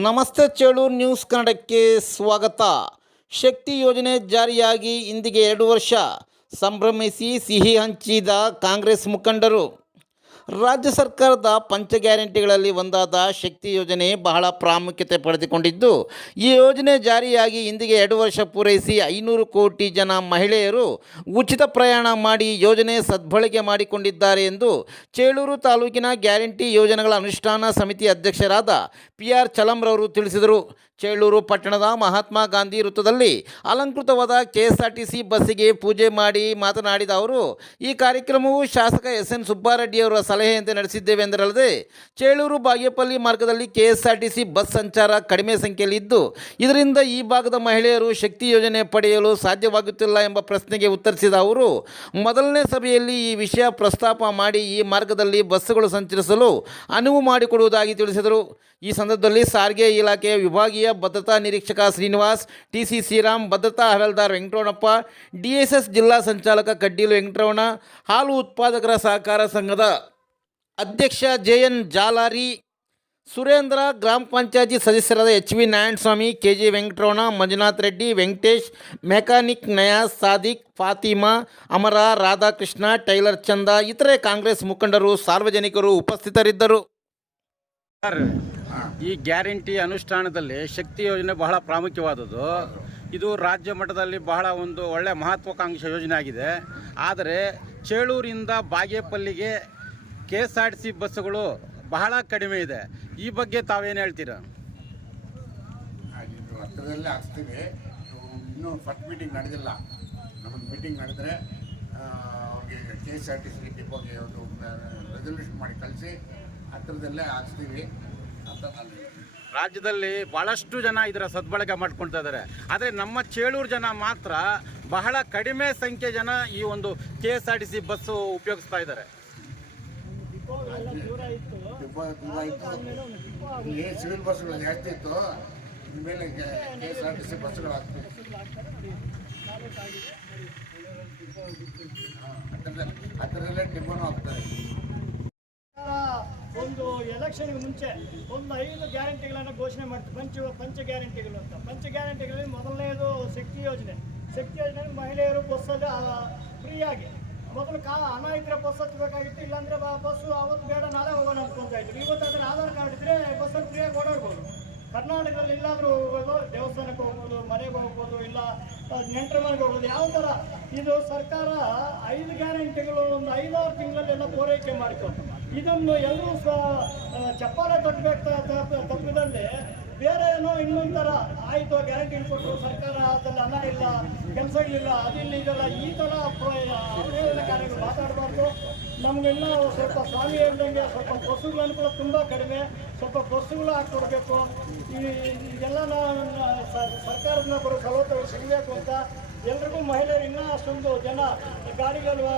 ನಮಸ್ತೆ ಚೇಳೂರು ನ್ಯೂಸ್ ಕನ್ನಡಕ್ಕೆ ಸ್ವಾಗತ. ಶಕ್ತಿ ಯೋಜನೆ ಜಾರಿಯಾಗಿ ಇಂದಿಗೆ ಎರಡು ವರ್ಷ. ಸಂಭ್ರಮಿಸಿ ಸಿಹಿ ಹಂಚಿದ ಕಾಂಗ್ರೆಸ್ ಮುಖಂಡರು. ರಾಜ್ಯ ಸರ್ಕಾರದ ಪಂಚ ಗ್ಯಾರಂಟಿಗಳಲ್ಲಿ ಒಂದಾದ ಶಕ್ತಿ ಯೋಜನೆ ಬಹಳ ಪ್ರಾಮುಖ್ಯತೆ ಪಡೆದುಕೊಂಡಿದ್ದು, ಈ ಯೋಜನೆ ಜಾರಿಯಾಗಿ ಇಂದಿಗೆ ಎರಡು ವರ್ಷ ಪೂರೈಸಿ ಐನೂರು ಕೋಟಿ ಜನ ಮಹಿಳೆಯರು ಉಚಿತ ಪ್ರಯಾಣ ಮಾಡಿ ಯೋಜನೆ ಸದ್ಬಳಕೆ ಮಾಡಿಕೊಂಡಿದ್ದಾರೆ ಎಂದು ಚೇಳೂರು ತಾಲೂಕಿನ ಗ್ಯಾರಂಟಿ ಯೋಜನೆಗಳ ಅನುಷ್ಠಾನ ಸಮಿತಿ ಅಧ್ಯಕ್ಷರಾದ ಪಿ ಆರ್ ಚಲಂರವರು ತಿಳಿಸಿದರು. ಚೇಳೂರು ಪಟ್ಟಣದ ಮಹಾತ್ಮ ಗಾಂಧಿ ವೃತ್ತದಲ್ಲಿ ಅಲಂಕೃತವಾದ ಕೆಎಸ್ಆರ್ಟಿಸಿ ಬಸ್ಸಿಗೆ ಪೂಜೆ ಮಾಡಿ ಮಾತನಾಡಿದ ಅವರು, ಈ ಕಾರ್ಯಕ್ರಮವು ಶಾಸಕ ಎಸ್ ಎನ್ ಸುಬ್ಬಾರೆಡ್ಡಿಯವರ ಸಲಹೆಯಂತೆ ನಡೆಸಿದ್ದೇವೆ ಎಂದರಲ್ಲದೆ ಚೇಳೂರು ಬಾಗೇಪಲ್ಲಿ ಮಾರ್ಗದಲ್ಲಿ ಕೆಎಸ್ಆರ್ಟಿಸಿ ಬಸ್ ಸಂಚಾರ ಕಡಿಮೆ ಸಂಖ್ಯೆಯಲ್ಲಿದ್ದು ಇದರಿಂದ ಈ ಭಾಗದ ಮಹಿಳೆಯರು ಶಕ್ತಿ ಯೋಜನೆ ಪಡೆಯಲು ಸಾಧ್ಯವಾಗುತ್ತಿಲ್ಲ ಎಂಬ ಪ್ರಶ್ನೆಗೆ ಉತ್ತರಿಸಿದ ಅವರು, ಮೊದಲನೇ ಸಭೆಯಲ್ಲಿ ಈ ವಿಷಯ ಪ್ರಸ್ತಾಪ ಮಾಡಿ ಈ ಮಾರ್ಗದಲ್ಲಿ ಬಸ್ಸುಗಳು ಸಂಚರಿಸಲು ಅನುವು ಮಾಡಿಕೊಡುವುದಾಗಿ ತಿಳಿಸಿದರು. ಈ ಸಂದರ್ಭದಲ್ಲಿ ಸಾರಿಗೆ ಇಲಾಖೆಯ ವಿಭಾಗೀಯ ಭದ್ರತಾ ನಿರೀಕ್ಷಕ ಶ್ರೀನಿವಾಸ್, ಟಿ ಸಿ ಶ್ರೀರಾಮ್, ಭದ್ರತಾ ಹವಲ್ದಾರ್ ವೆಂಕಟರಮಣಪ್ಪ ಡಿಎಸ್ಎಸ್ ಜಿಲ್ಲಾ ಸಂಚಾಲಕ ಕಡ್ಡೀಲು ವೆಂಕಟರಮಣ, ಹಾಲು ಉತ್ಪಾದಕರ ಸಹಕಾರ ಸಂಘದ ಅಧ್ಯಕ್ಷ ಜೆ ಎನ್ ಜಾಲಾರಿ, ಸುರೇಂದ್ರ ಗ್ರಾಮ ಪಂಚಾಯತಿ ಸದಸ್ಯರಾದ H V Narayanaswamy, K G Venkataramana, Manjunath Reddy, Venkatesh, mechanic Nayas Sadiq, Fatima, Amara, Radhakrishna, tailor Chanda, ಇತರೆ ಕಾಂಗ್ರೆಸ್ ಮುಖಂಡರು, ಸಾರ್ವಜನಿಕರು ಉಪಸ್ಥಿತರಿದ್ದರು. ಈ ಗ್ಯಾರಂಟಿ ಅನುಷ್ಠಾನದಲ್ಲಿ ಶಕ್ತಿ ಯೋಜನೆ ಬಹಳ ಪ್ರಾಮುಖ್ಯವಾದದ್ದು. ಇದು ರಾಜ್ಯ ಮಟ್ಟದಲ್ಲಿ ಬಹಳ ಒಂದು ಒಳ್ಳೆಯ ಮಹತ್ವಾಕಾಂಕ್ಷೆ ಯೋಜನೆ ಆಗಿದೆ. ಆದರೆ ಚೇಳೂರಿಂದ ಬಾಗೇಪಲ್ಲಿಗೆ K S R T C ಬಸ್ಸುಗಳು ಬಹಳ ಕಡಿಮೆ ಇದೆ. ಈ ಬಗ್ಗೆ ತಾವೇನು ಹೇಳ್ತೀರಾ? ಹತ್ತಿರದಲ್ಲೇ ಹಾಕ್ಸ್ತೀವಿ. ಇನ್ನೂ ಫಸ್ಟ್ ಮೀಟಿಂಗ್ ನಡೆದಿಲ್ಲ. ನಮ್ಮ ಮೀಟಿಂಗ್ ನಡೆದರೆ ಅವ್ರಿಗೆ K S R T C ಡಿಪೋಗೆ ಒಂದು ರೆಸಲ್ಯೂಷನ್ ಮಾಡಿ ಕಳಿಸಿ ಹತ್ತಿರದಲ್ಲೇ ನಾನು ರಾಜ್ಯದಲ್ಲಿ ಬಹಳಷ್ಟು ಜನ ಇದರ ಸದ್ಬಳಕೆ ಮಾಡ್ಕೊಳ್ತಾ ಇದ್ದಾರೆ ಆದರೆ ನಮ್ಮ ಚೇಳೂರು ಜನ ಮಾತ್ರ ಬಹಳ ಕಡಿಮೆ ಸಂಖ್ಯೆ ಜನ ಈ ಒಂದು K S R T C bus ಉಪಯೋಗಿಸ್ತಾ ಇದ್ದಾರೆ ಸಿವಿಲ್ ಬಸ್ಗಳು ಜಾಸ್ತಿ ಇತ್ತು ಎಲೆಕ್ಷನ್ಗೆ ಮುಂಚೆ ಒಂದು ಐದು ಗ್ಯಾರಂಟಿಗಳನ್ನು ಘೋಷಣೆ ಮಾಡ್ತೀವಿ. ಪಂಚ ಪಂಚ ಗ್ಯಾರಂಟಿಗಳು ಅಂತ. ಪಂಚ ಗ್ಯಾರಂಟಿಗಳಲ್ಲಿ ಮೊದಲನೇದು ಶಕ್ತಿ ಯೋಜನೆ. ಶಕ್ತಿ ಯೋಜನೆ ಮಹಿಳೆಯರು ಬಸ್ಸಲ್ಲಿ ಫ್ರೀಯಾಗಿ. ಮೊದಲು ಕಾ ಹಣ ಇದ್ರೆ ಬಸ್ ಹತ್ತಬೇಕಾಗಿತ್ತು. ಇಲ್ಲಾಂದ್ರೆ ಬಸ್ಸು ಅವತ್ತು ಬೇಡ, ನಾಳೆ ಹೋಗೋಣ ಅನ್ಕೊಂತ ಇದ್ರು ಇವತ್ತಾದ್ರೆ ಆಧಾರ್ ಕಾರ್ಡ್ ಇದ್ರೆ ಬಸ್ಸಲ್ಲಿ ಫ್ರೀಯಾಗಿ ಓಡಾಡ್ಬೋದು. ಕರ್ನಾಟಕದಲ್ಲಿ ಎಲ್ಲಾದರೂ ಹೋಗೋದು ದೇವಸ್ಥಾನಕ್ಕೆ ಹೋಗ್ಬೋದು, ಮನೆಗೆ ಹೋಗ್ಬೋದು, ಇಲ್ಲ ನೆಂಟರ ಮನೆಗೆ ಹೋಗ್ಬೋದು, ಯಾವ ಥರ. ಇದು ಸರ್ಕಾರ ಐದು ಗ್ಯಾರಂಟಿಗಳು, ಒಂದು ಐದಾರು ತಿಂಗಳಲ್ಲೆಲ್ಲ ಪೂರೈಕೆ ಮಾಡಿತು ಇದನ್ನು ಎಲ್ಲರೂ ಸಹ ಚಪ್ಪಾಳೆ ತಟ್ಟಬೇಕು ತಪ್ಪಿದಲ್ಲಿ ಬೇರೆ ಏನೋ ಇನ್ನೊಂಥರ ಥರ ಆಯಿತು ಗ್ಯಾರಂಟಿ ಕೊಟ್ಟರು ಸರ್ಕಾರ ಅದ್ರಲ್ಲಿ ಹಣ ಇಲ್ಲ ಕೆಲಸಗಳಿಲ್ಲ ಅದಿಲ್ಲ, ಇದೆಲ್ಲ ಈ ಥರ ಕಾರ್ಯಗಳು ಮಾತಾಡಬಾರ್ದು. ನಮಗೆಲ್ಲ ಸ್ವಲ್ಪ ಸ್ವಾಮಿ ಹೇಳ್ದಂಗೆ ಸ್ವಲ್ಪ ಬಸ್ಸುಗಳ ಅನುಕೂಲ ತುಂಬ ಕಡಿಮೆ, ಸ್ವಲ್ಪ ಬಸ್ಸುಗಳು ಹಾಕ್ಕೊಡ್ಬೇಕು. ಈ ಎಲ್ಲ ಸರ್ಕಾರದಿಂದ ಬರೋ ಸವಲತ್ತುಗಳು ಸಿಗಬೇಕು ಅಂತ ಎಲ್ರಿಗೂ ಮಹಿಳೆಯರು ಇನ್ನೂ ಅಷ್ಟೊಂದು ಜನ ಗಾಡಿಗಳು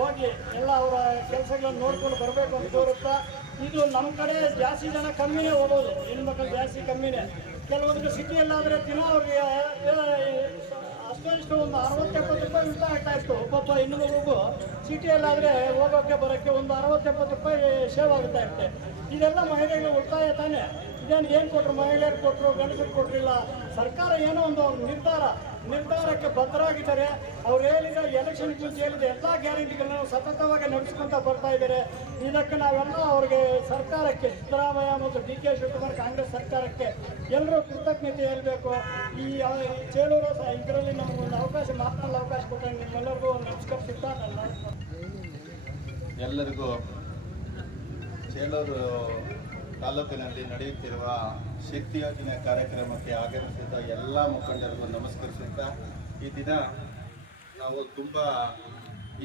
ಹೋಗಿ ಎಲ್ಲ ಅವರ ಕೆಲಸಗಳನ್ನು ನೋಡ್ಕೊಂಡು ಬರಬೇಕು ಅಂತ ತೋರುತ್ತಾ, ಇದು ನಮ್ಮ ಕಡೆ ಜಾಸ್ತಿ ಜನ ಕಮ್ಮಿನೇ ಹೋಗೋದು, ಹೆಣ್ಮಕ್ಳು ಜಾಸ್ತಿ ಕಮ್ಮಿನೇ. ಕೆಲವೊಂದು ಸಿಟಿಯಲ್ಲಾದರೆ ದಿನ ಅವ್ರಿಗೆ ಅಷ್ಟೋ ಇಷ್ಟು ಒಂದು ಅರವತ್ತೆಪ್ಪತ್ತು ರೂಪಾಯಿ ಊಟ ಆಗ್ತಾ ಇತ್ತು. ಒಬ್ಬೊಬ್ಬ ಹೆಣ್ಣು ಮಗುಗೂ ಸಿಟಿಯಲ್ಲಾದರೆ ಹೋಗೋಕ್ಕೆ ಬರೋಕ್ಕೆ ಒಂದು ಅರವತ್ತೆಪ್ಪತ್ತು ರೂಪಾಯಿ ಸೇವ್ ಆಗ್ತಾ ಇರುತ್ತೆ. ಇದೆಲ್ಲ ಮಹಿಳೆಗಳು ಉಳಿತಾಯ ತಾನೆ. ಇದೇನು ಏನು ಕೊಟ್ಟರು ಮಹಿಳೆಯರು ಕೊಟ್ಟರು ಗಂಡಸರು ಕೊಟ್ಟರಿಲ್ಲ ಸರ್ಕಾರ ಏನೋ ಒಂದು ನಿರ್ಧಾರ. ನಿರ್ಧಾರಕ್ಕೆ ಬದ್ಧರಾಗಿದ್ದಾರೆ. ಅವ್ರು ಹೇಳಿದ ಎಲೆಕ್ಷನ್ ಮುಂಚೆ ಹೇಳಿದ ಎಲ್ಲ ಗ್ಯಾರಂಟಿಗಳನ್ನ ಸತತವಾಗಿ ನಡೆಸ್ಕೊಂತ ಬರ್ತಾ ಇದ್ದಾರೆ. ಇದಕ್ಕೆ ನಾವೆಲ್ಲ ಅವ್ರಿಗೆ ಸರ್ಕಾರಕ್ಕೆ ಸಿದ್ದರಾಮಯ್ಯ ಮತ್ತು ಡಿ ಕೆ ಶಿವಕುಮಾರ್ ಕಾಂಗ್ರೆಸ್ ಸರ್ಕಾರಕ್ಕೆ ಎಲ್ಲರೂ ಕೃತಜ್ಞತೆ ಹೇಳಬೇಕು. ಈ ಚೇಳೂರ ಇದರಲ್ಲಿ ಚೇಳೂರು ಒಂದು ಅವಕಾಶ ಮಾತನಾಡಲು ಅವಕಾಶ ಕೊಟ್ಟರೆ ನಿಮ್ಮೆಲ್ಲರಿಗೂ ನಮಸ್ಕರಿಸುತ್ತಾ ಎಲ್ಲರಿಗೂ ಚೇಳೂರು ತಾಲೂಕಿನಲ್ಲಿ ನಡೆಯುತ್ತಿರುವ ಶಕ್ತಿ ಯೋಜನೆ ಕಾರ್ಯಕ್ರಮಕ್ಕೆ ಆಗಮಿಸಿದ ಎಲ್ಲ ಮುಖಂಡರಿಗೂ ನಮಸ್ಕರಿಸುತ್ತಾ ಈ ದಿನ ನಾವು ತುಂಬ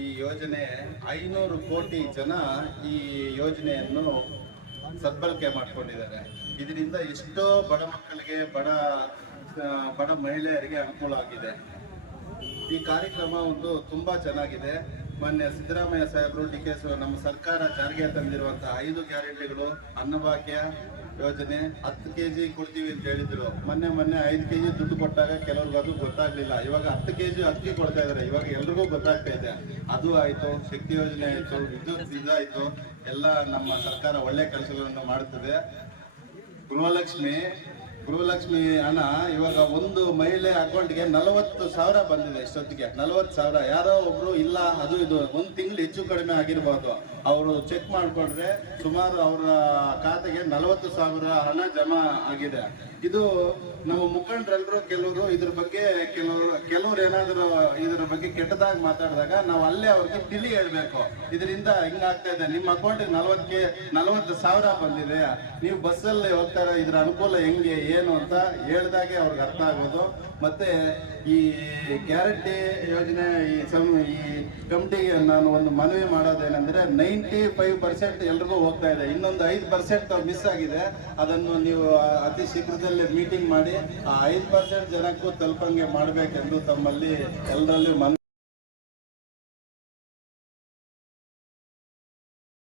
ಈ ಯೋಜನೆ ಐನೂರು ಕೋಟಿ ಜನ ಈ ಯೋಜನೆಯನ್ನು ಸದ್ಬಳಕೆ ಮಾಡಿಕೊಂಡಿದ್ದಾರೆ. ಇದರಿಂದ ಎಷ್ಟೋ ಬಡ ಮಕ್ಕಳಿಗೆ ಬಡ ಬಡ ಮಹಿಳೆಯರಿಗೆ ಅನುಕೂಲ ಆಗಿದೆ. ಈ ಕಾರ್ಯಕ್ರಮ ಒಂದು ತುಂಬ ಚೆನ್ನಾಗಿದೆ. ಮೊನ್ನೆ ಸಿದ್ದರಾಮಯ್ಯ ಸಾಹೇಬರು ಡಿ ಕೆ ನಮ್ಮ ಸರ್ಕಾರ ಜಾರಿಗೆ ತಂದಿರುವಂತಹ ಐದು ಗ್ಯಾರಂಟಿಗಳು ಅನ್ನಭಾಗ್ಯ ಯೋಜನೆ ಹತ್ತು ಕೆ ಜಿ ಕೊಡ್ತೀವಿ ಅಂತ ಹೇಳಿದ್ರು. ಮೊನ್ನೆ ಮೊನ್ನೆ ಐದು ಕೆ ಜಿ ದುಡ್ಡು ಕೊಟ್ಟಾಗ ಕೆಲವ್ರಿಗೆ ಗೊತ್ತಾಗ್ಲಿಲ್ಲ. ಇವಾಗ ಹತ್ತು ಕೆ ಜಿ ಅಕ್ಕಿ ಕೊಡ್ತಾ ಇದಾರೆ. ಇವಾಗ ಎಲ್ರಿಗೂ ಗೊತ್ತಾಗ್ತಾ ಇದೆ. ಅದು ಆಯ್ತು, ಶಕ್ತಿ ಯೋಜನೆ ಆಯ್ತು, ವಿದ್ಯುತ್ ಇದಾಯ್ತು ಎಲ್ಲ ನಮ್ಮ ಸರ್ಕಾರ ಒಳ್ಳೆ ಕೆಲಸಗಳನ್ನು ಮಾಡುತ್ತದೆ. ಗೃಹಲಕ್ಷ್ಮಿ ಗೃಹಲಕ್ಷ್ಮಿ ಹಣ ಇವಾಗ ಒಂದು ಮಹಿಳೆ ಅಕೌಂಟ್ಗೆ ನಲವತ್ತು ಸಾವಿರ ಬಂದಿದೆ ಇಷ್ಟೊತ್ತಿಗೆ. ನಲವತ್ತು ಸಾವಿರ. ಯಾರೋ ಒಬ್ರು, ಇಲ್ಲ, ಅದು ಇದು, ಒಂದು ತಿಂಗಳು ಹೆಚ್ಚು ಕಡಿಮೆ ಆಗಿರ್ಬೋದು. ಅವರು ಚೆಕ್ ಮಾಡಿಕೊಂಡ್ರೆ ಸುಮಾರು ಅವರ ಖಾತೆಗೆ ನಲವತ್ತು ಸಾವಿರ ಹಣ ಜಮಾ ಆಗಿದೆ. ಇದು ನಮ್ಮ ಮುಖಂಡರೆಲ್ಲರೂ ಕೆಲವರು ಇದ್ರ ಬಗ್ಗೆ ಕೆಲವರು, ಕೆಲವ್ರು ಏನಾದರೂ ಇದ್ರ ಬಗ್ಗೆ ಕೆಟ್ಟದಾಗಿ ಮಾತಾಡಿದಾಗ ನಾವು ಅಲ್ಲೇ ಅವ್ರಿಗೆ ತಿಳಿ ಹೇಳ್ಬೇಕು. ಇದರಿಂದ ಹಿಂಗಾಗ್ತಾ ಇದೆ. ನಿಮ್ಮ ಅಕೌಂಟಿಗೆ ನಲವತ್ತಕ್ಕೆ ನಲವತ್ತು ಸಾವಿರ ಬಂದಿದೆ. ನೀವು ಬಸ್ಸಲ್ಲಿ ಹೋಗ್ತಾರ ಇದ್ರ ಅನುಕೂಲ ಹೆಂಗೆ, ಏನು ಅಂತ ಹೇಳ್ದಾಗೆ ಅವ್ರಿಗೆ ಅರ್ಥ ಆಗೋದು. ಮತ್ತೆ ಈ ಗ್ಯಾರಂಟಿ ಯೋಜನೆ, ಈ ಸಮ ಈ ಕಮಿಟಿಗೆ ನಾನು ಒಂದು ಮನವಿ ಮಾಡೋದೇನೆಂದ್ರೆ ನೈಂಟಿ ಫೈವ್ ಪರ್ಸೆಂಟ್ ಎಲ್ರಿಗೂ ಹೋಗ್ತಾ ಇದೆ. ಇನ್ನೊಂದು ಐದು ಪರ್ಸೆಂಟ್ ಮಿಸ್ ಆಗಿದೆ. ಅದನ್ನು ನೀವು ಅತಿ ಶೀಘ್ರದಲ್ಲೇ ಮೀಟಿಂಗ್ ಮಾಡಿ ಆ ಐದು ಪರ್ಸೆಂಟ್ ಜನಕ್ಕೂ ತಲುಪಂಗೆ ಮಾಡಬೇಕೆಂದು ತಮ್ಮಲ್ಲಿ ಎಲ್ಲರಲ್ಲಿ ಮನವಿ